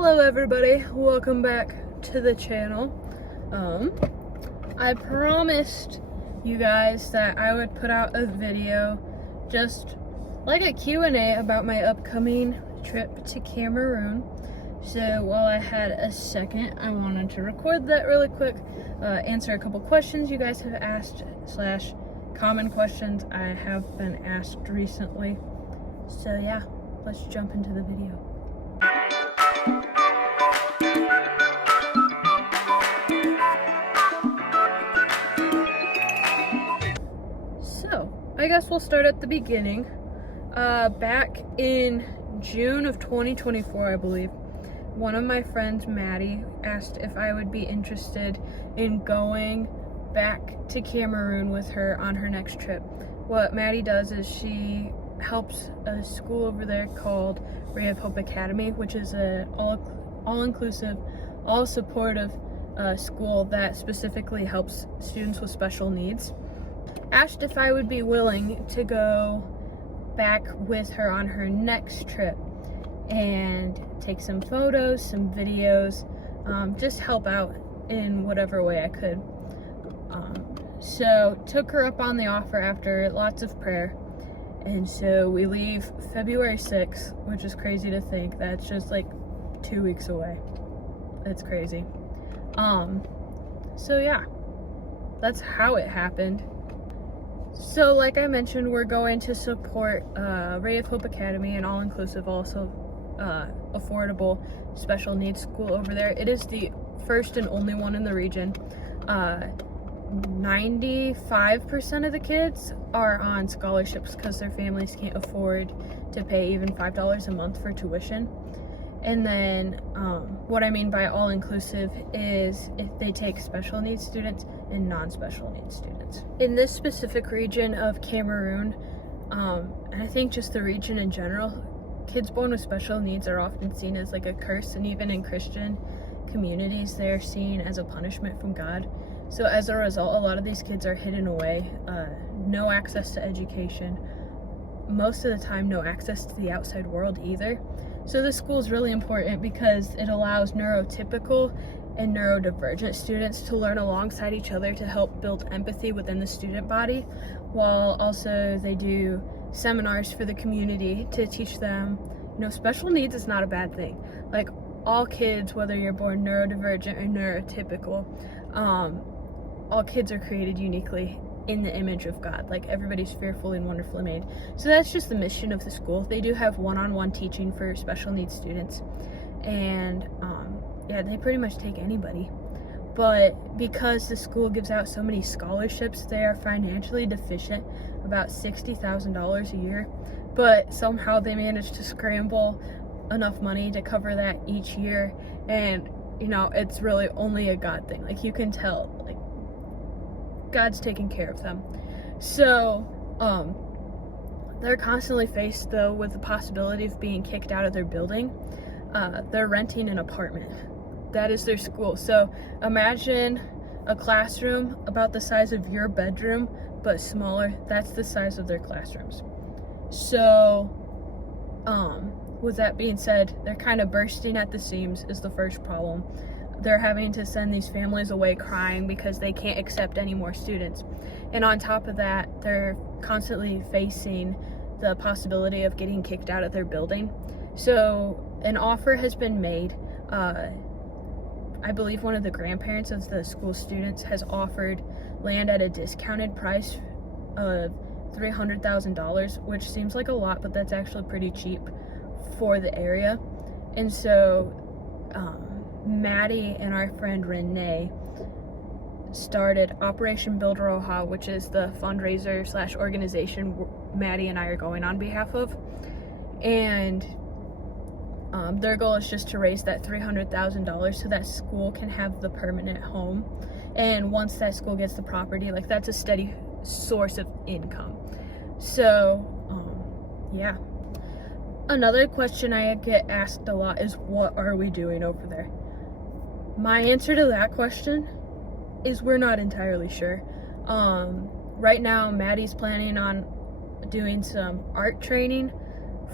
Hello everybody, welcome back to the channel. I promised you guys that I would put out a video just like a Q&A about my upcoming trip to Cameroon. So while I had a second, I wanted to record that really quick, answer a couple questions you guys have asked / common questions I have been asked recently. So yeah, let's jump into the video. So, I guess we'll start at the beginning. Back in June of 2024, I believe, one of my friends, Maddie, asked if I would be interested in going back to Cameroon with her on her next trip. What Maddie does is she helps a school over there called ROHA Academy, which is a all-inclusive, all-supportive school that specifically helps students with special needs. Asked if I would be willing to go back with her on her next trip and take some photos, some videos, just help out in whatever way I could. So took her up on the offer after lots of prayer, and so we leave February 6th, which is crazy to think that's just like 2 weeks away. It's crazy. So yeah, that's how it happened. So like I mentioned, we're going to support Ray of Hope Academy, an all-inclusive, also affordable special needs school over there. It is the first and only one in the region. 95% of the kids are on scholarships because their families can't afford to pay even $5 a month for tuition. And then what I mean by all-inclusive is if they take special needs students and non-special needs students. In this specific region of Cameroon, and I think just the region in general, kids born with special needs are often seen as like a curse, and even in Christian communities, they're seen as a punishment from God. So as a result, a lot of these kids are hidden away, no access to education, most of the time no access to the outside world either. So this school is really important because it allows neurotypical and neurodivergent students to learn alongside each other to help build empathy within the student body, while also they do seminars for the community to teach them, special needs is not a bad thing. Like, all kids, whether you're born neurodivergent or neurotypical, all kids are created uniquely in the image of God. Like, everybody's fearfully and wonderfully made. So that's just the mission of the school. They do have one-on-one teaching for special needs students, and yeah, they pretty much take anybody. But because the school gives out so many scholarships, they are financially deficient, about $60,000 a year, but somehow they manage to scramble enough money to cover that each year. And it's really only a God thing. Like, you can tell, like, God's taking care of them. So they're constantly faced though with the possibility of being kicked out of their building. They're renting an apartment. That is their school. So imagine a classroom about the size of your bedroom but smaller. That's the size of their classrooms. So with that being said, they're kind of bursting at the seams is the first problem. They're having to send these families away crying because they can't accept any more students. And on top of that, they're constantly facing the possibility of getting kicked out of their building. So an offer has been made. I believe one of the grandparents of the school students has offered land at a discounted price of $300,000, which seems like a lot, but that's actually pretty cheap for the area. And so Maddie and our friend Renee started Operation Build ROHA, which is the fundraiser / organization Maddie and I are going on behalf of. And their goal is just to raise that $300,000 so that school can have the permanent home. And once that school gets the property, like, that's a steady source of income. So yeah. Another question I get asked a lot is, what are we doing over there? My answer to that question is we're not entirely sure. Right now, Maddie's planning on doing some art training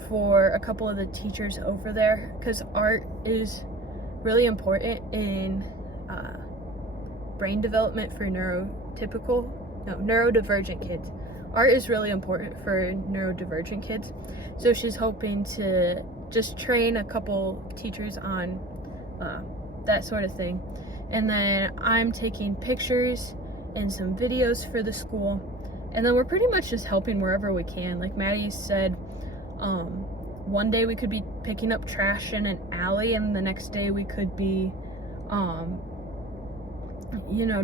for a couple of the teachers over there, because art is really important in brain development for neurodivergent kids. Art is really important for neurodivergent kids. So she's hoping to just train a couple teachers on that sort of thing. And then I'm taking pictures and some videos for the school. And then we're pretty much just helping wherever we can. Like Maddie said, one day we could be picking up trash in an alley, and the next day we could be,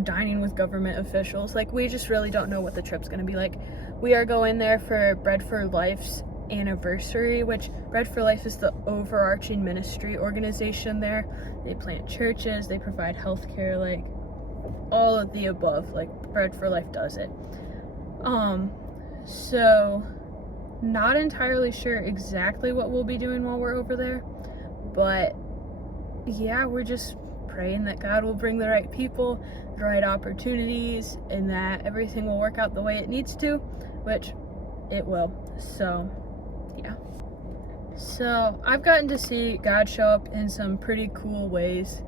dining with government officials. Like, we just really don't know what the trip's gonna be like. We are going there for Bread for Life's anniversary, which Bread for Life is the overarching ministry organization there. They plant churches, they provide healthcare, like all of the above. Like, Bread for Life does it. So not entirely sure exactly what we'll be doing while we're over there, but yeah, we're just praying that God will bring the right people, the right opportunities, and that everything will work out the way it needs to, which it will. So yeah. So I've gotten to see God show up in some pretty cool ways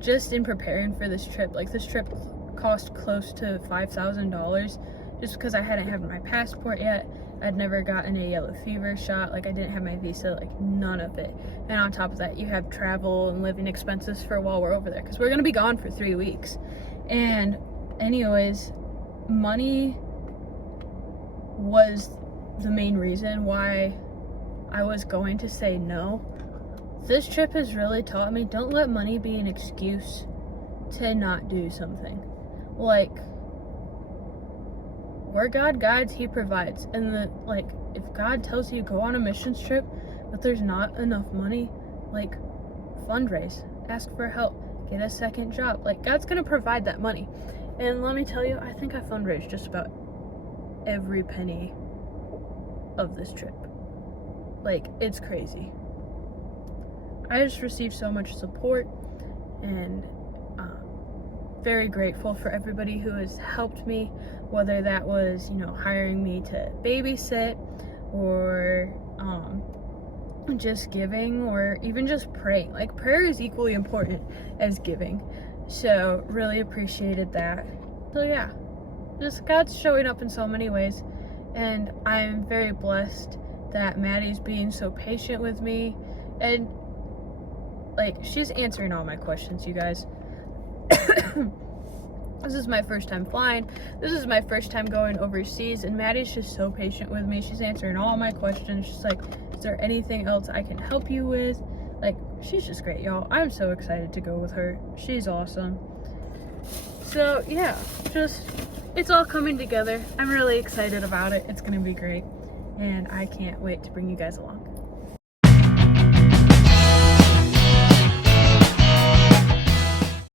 just in preparing for this trip. Like, this trip cost close to $5,000 just because I hadn't had my passport yet. I'd never gotten a yellow fever shot. Like, I didn't have my visa, like none of it. And on top of that, you have travel and living expenses for while we're over there, because we're gonna be gone for 3 weeks. And anyways, money was the main reason why I was going to say no. This trip has really taught me, don't let money be an excuse to not do something. Like, where God guides, he provides. And if God tells you go on a missions trip, but there's not enough money, like, fundraise, ask for help, get a second job. Like, God's gonna provide that money. And let me tell you, I think I fundraised just about every penny of this trip. Like, it's crazy. I just received so much support, and very grateful for everybody who has helped me, whether that was, hiring me to babysit, or just giving, or even just praying. Like, prayer is equally important as giving. So really appreciated that. So yeah, just God's showing up in so many ways, and I'm very blessed that Maddie's being so patient with me, and like, she's answering all my questions, you guys. This is my first time flying. This is my first time going overseas, and Maddie's just so patient with me. She's answering all my questions. She's like, is there anything else I can help you with? Like, she's just great, y'all. I'm so excited to go with her. She's awesome. So yeah, it's all coming together. I'm really excited about it. It's gonna be great, and I can't wait to bring you guys along.